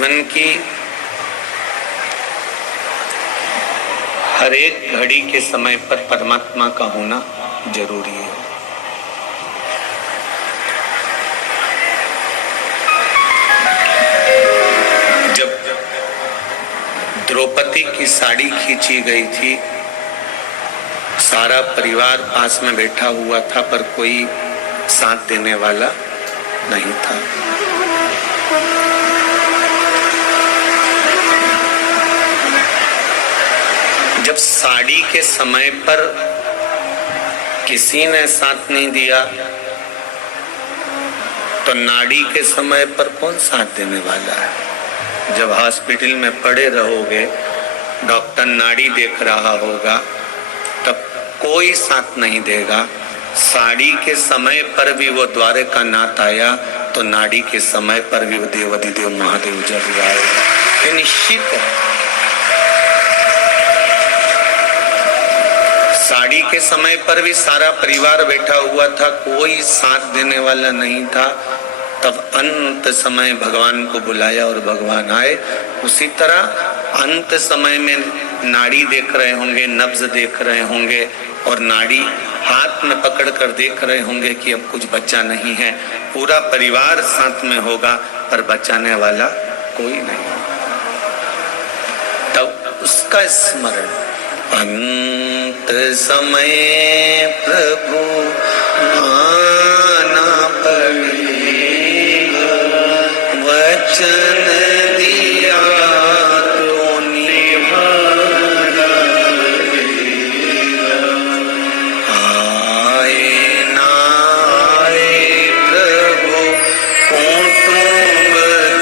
जीवन की हर एक घड़ी के समय पर परमात्मा का होना जरूरी है। जब द्रौपदी की साड़ी खींची गई थी, सारा परिवार पास में बैठा हुआ था, पर कोई साथ देने वाला नहीं था। जब साड़ी के समय पर किसी ने साथ नहीं दिया, तो नाड़ी के समय पर कौन साथ देने वाला है? जब हॉस्पिटल में पड़े रहोगे, डॉक्टर नाड़ी देख रहा होगा, तब कोई साथ नहीं देगा। साड़ी के समय पर भी वो द्वारका नाथ आया, तो नाड़ी के समय पर भी वो देवाधिदेव महादेव जरूर आएगा, ये निश्चित है। साड़ी के समय पर भी सारा परिवार बैठा हुआ था, कोई साथ देने वाला नहीं था। तब अंत समय भगवान को बुलाया और भगवान आए। उसी तरह अंत समय में नाड़ी देख रहे होंगे, नब्ज देख रहे होंगे, और नाड़ी हाथ में पकड़ कर देख रहे होंगे कि अब कुछ बचा नहीं है। पूरा परिवार साथ में होगा, पर बचाने वाला कोई नहीं होगा। तब उसका स्मरण, अंत समय प्रभु आना पड़ेगा, वचन दिया तो निभाना पड़ेगा। आए ना आए प्रभु कुटुंब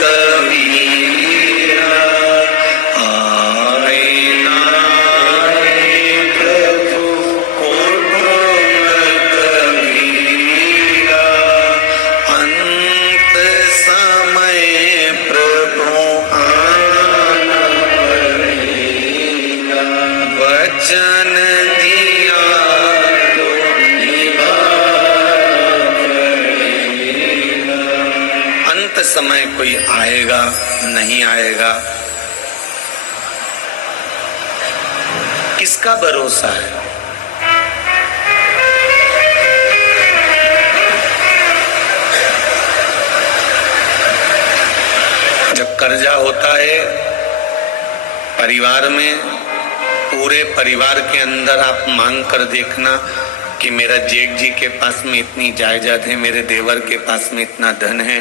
कबीरा, आए ना समय कोई आएगा नहीं आएगा, किसका भरोसा है? जब कर्जा होता है परिवार में, पूरे परिवार के अंदर आप मांग कर देखना कि मेरा जेठ जी के पास में इतनी जायदाद है, मेरे देवर के पास में इतना धन है,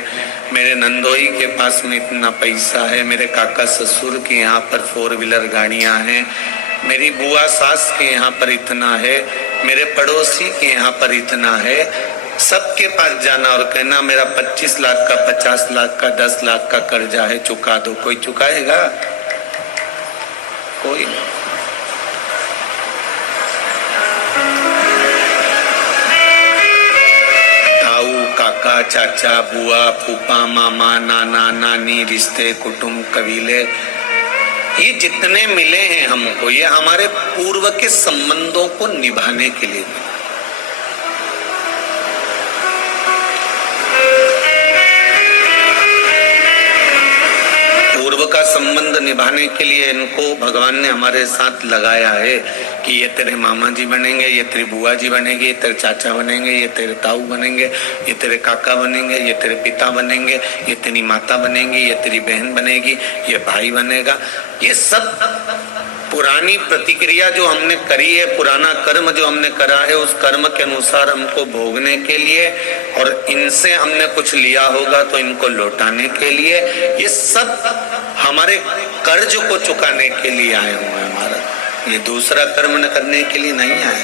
मेरे नंदोई के पास में इतना पैसा है, मेरे काका ससुर के यहाँ पर 4 व्हीलर गाड़ियाँ हैं, मेरी बुआ सास के यहाँ पर इतना है, मेरे पड़ोसी के यहाँ पर इतना है। सबके पास जाना और कहना मेरा 25 लाख का, 50 लाख का, 10 लाख का कर्जा है, चुका दो। कोई चुकाएगा? कोई नहीं। काका, चाचा, बुआ, फूफा, मामा, नाना, नानी, रिश्ते, कुटुंब, कबीले, ये जितने मिले हैं हमको, ये हमारे पूर्व के संबंधों को निभाने के लिए। पूर्व का संबंध निभाने के लिए इनको भगवान ने हमारे साथ लगाया है कि ये तेरे मामा जी बनेंगे, ये तेरी बुआ जी बनेंगे, ये तेरे चाचा बनेंगे, ये तेरे ताऊ बनेंगे, ये तेरे काका बनेंगे, ये तेरे पिता बनेंगे, ये तेरी माता बनेंगी, ये तेरी बहन बनेगी, ये भाई बनेगा। ये सब पुरानी प्रतिक्रिया जो हमने करी है, पुराना कर्म जो हमने करा है, उस कर्म के अनुसार हमको भोगने के लिए, और इनसे हमने कुछ लिया होगा तो इनको लौटाने के लिए, ये सब हमारे कर्ज को चुकाने के लिए आए हुए हैं। हमारा ये दूसरा कर्म न करने के लिए नहीं आए।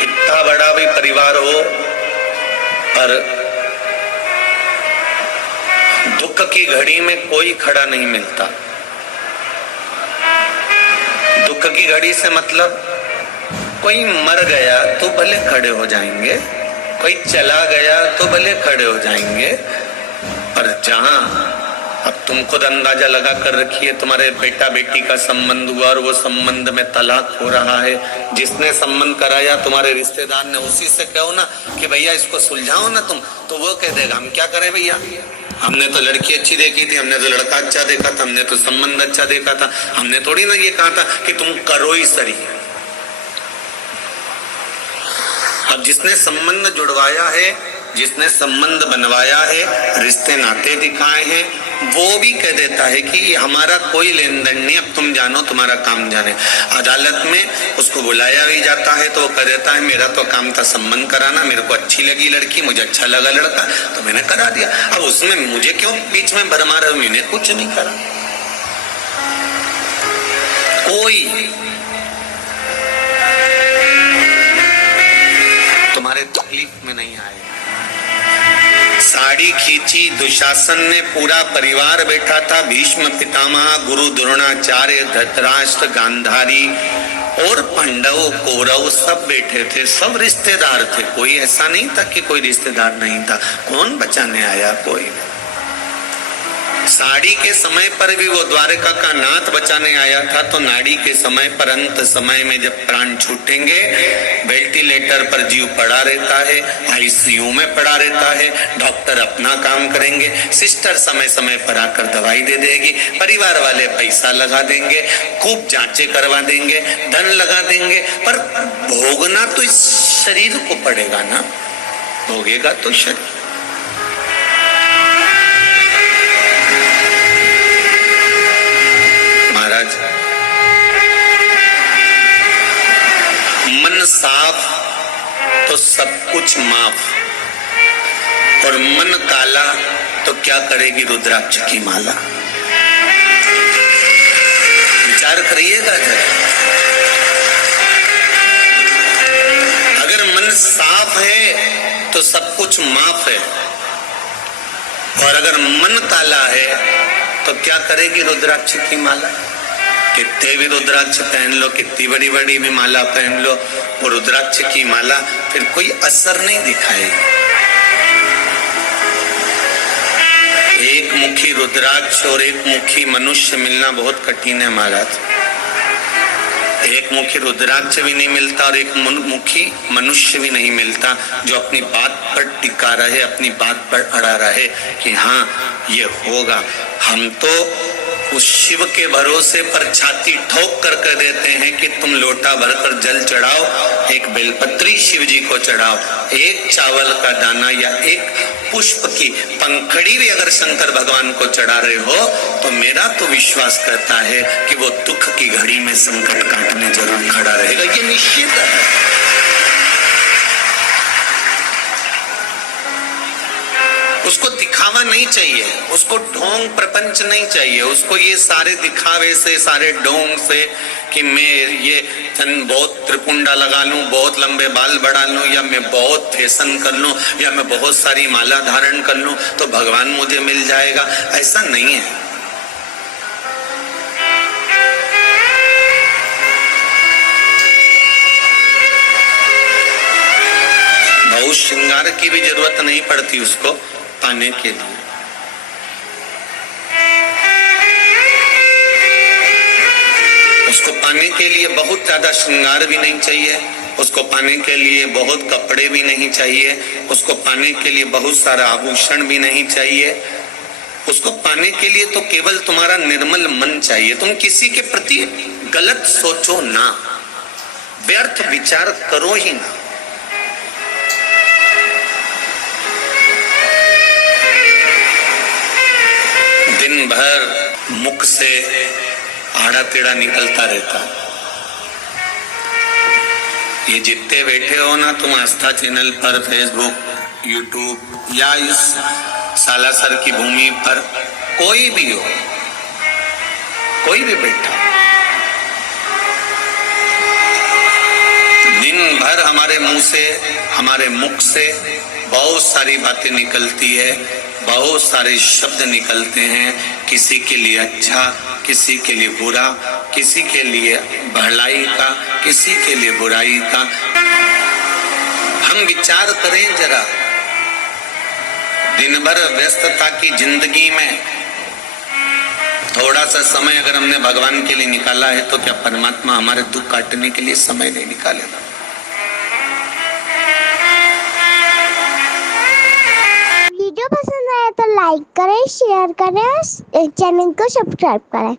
कितना बड़ा भी परिवार हो, पर दुख की घड़ी में कोई खड़ा नहीं मिलता। दुख की घड़ी से मतलब कोई मर गया तो भले खड़े हो जाएंगे, कोई चला गया तो भले खड़े हो जाएंगे, पर जहां अब तुम खुद अंदाजा लगा कर रखिए, तुम्हारे बेटा बेटी का संबंध हुआ और वो संबंध में तलाक हो रहा है, जिसने संबंध कराया तुम्हारे रिश्तेदार ने, उसी से कहो ना कि भैया इसको सुलझाओ ना तुम, तो वो कह देगा हम क्या करें भैया, हमने तो लड़की अच्छी देखी थी, हमने तो लड़का अच्छा देखा था, हमने तो संबंध अच्छा देखा था, हमने थोड़ी ना ये कहा था कि तुम करो ही सही। अब जिसने संबंध जुड़वाया है, जिसने संबंध बनवाया है, रिश्ते नाते दिखाए हैं, वो भी कह देता है कि हमारा कोई लेन देन नहीं, अब तुम जानो तुम्हारा काम जाने। अदालत में उसको बुलाया भी जाता है तो वो कह देता है मेरा तो काम था संबंध कराना, मेरे को अच्छी लगी लड़की, मुझे अच्छा लगा लड़का, तो मैंने करा दिया। अब उसमें मुझे क्यों बीच में भरमा रहे हो, मैंने कुछ नहीं करा। कोई तुम्हारे तकलीफ में नहीं आए। साड़ी खींची, दुशासन ने, पूरा परिवार बैठा था, भीष्म पितामह, गुरु द्रोणाचार्य, धृतराष्ट्र, गांधारी और पांडव, कौरव सब बैठे थे, सब रिश्तेदार थे, कोई ऐसा नहीं था कि कोई रिश्तेदार नहीं था। कौन बचाने आया, कोई। साड़ी के समय पर भी वो द्वारका का नाथ बचाने आया था, तो नाड़ी के समय पर, अंत समय में जब प्राण छूटेंगे, वेंटिलेटर पर जीव पड़ा रहता है, आईसीयू में पड़ा रहता है, डॉक्टर अपना काम करेंगे, सिस्टर समय समय पर आकर दवाई दे देगी, परिवार वाले पैसा लगा देंगे, खूब जांचें करवा देंगे, धन लगा देंगे, पर भोगना तो इस शरीर को पड़ेगा ना, भोगेगा तो शरीर। महाराज, मन साफ तो सब कुछ माफ, और मन काला तो क्या करेगी रुद्राक्ष की माला। विचार करिएगा जरा। अगर मन साफ है तो सब कुछ माफ है, और अगर मन काला है तो क्या करेगी रुद्राक्ष की माला। कितने भी रुद्राक्ष पहन लो, कितनी बड़ी बड़ी भी माला पहन लो, वो रुद्राक्ष की माला फिर कोई असर नहीं दिखाएगी। एक मुखी रुद्राक्ष और एक मुखी मनुष्य मिलना बहुत कठिन है महाराज। एक मुखी रुद्राक्ष भी नहीं मिलता और एक मुखी मनुष्य भी नहीं मिलता जो अपनी बात पर टिका रहे, अपनी बात पर अड़ा रहे कि हाँ ये होगा। हम तो उस शिव के भरोसे पर छाती ठोक कर कह देते हैं कि तुम लोटा भरकर जल चढ़ाओ, एक बेलपत्री शिव जी को चढ़ाओ, एक चावल का दाना या एक पुष्प की पंखड़ी भी अगर शंकर भगवान को चढ़ा रहे हो तो मेरा तो विश्वास करता है कि वो दुख की घड़ी में संकट काटने जरूर खड़ा रहेगा, ये निश्चित है। उसको दिखावा नहीं चाहिए, उसको ढोंग प्रपंच नहीं चाहिए, उसको ये सारे दिखावे से, सारे ढोंग से कि मैं ये बहुत त्रिपुंडा लगा लूं, बहुत लंबे बाल बढ़ा लूं, या मैं बहुत फैशन कर लूं, या मैं बहुत सारी माला धारण कर लूं तो भगवान मुझे मिल जाएगा, ऐसा नहीं है। बहुत श्रृंगार की भी जरूरत नहीं पड़ती उसको पाने के लिए। उसको पाने के लिए बहुत ज्यादा श्रृंगार भी नहीं चाहिए, उसको पाने के लिए बहुत कपड़े भी नहीं चाहिए, उसको पाने के लिए बहुत सारा आभूषण भी नहीं चाहिए। उसको पाने के लिए तो केवल तुम्हारा निर्मल मन चाहिए। तुम किसी के प्रति गलत सोचो ना, व्यर्थ विचार करो ही ना। दिन भर मुख से आड़ा टेढ़ा निकलता रहता। ये जितने बैठे हो ना तुम आस्था चैनल पर, फेसबुक, यूट्यूब या इस सालासर की भूमि पर, कोई भी हो, कोई भी बैठा, दिन भर हमारे मुंह से, हमारे मुख से बहुत सारी बातें निकलती है, बहुत सारे शब्द निकलते हैं, किसी के लिए अच्छा, किसी के लिए बुरा, किसी के लिए भलाई का, किसी के लिए बुराई का। हम विचार करें जरा, दिन भर व्यस्तता की जिंदगी में थोड़ा सा समय अगर हमने भगवान के लिए निकाला है तो क्या परमात्मा हमारे दुख काटने के लिए समय नहीं निकालेगा? वीडियो पसंद आया तो लाइक करें, शेयर करें और चैनल को सब्सक्राइब करें।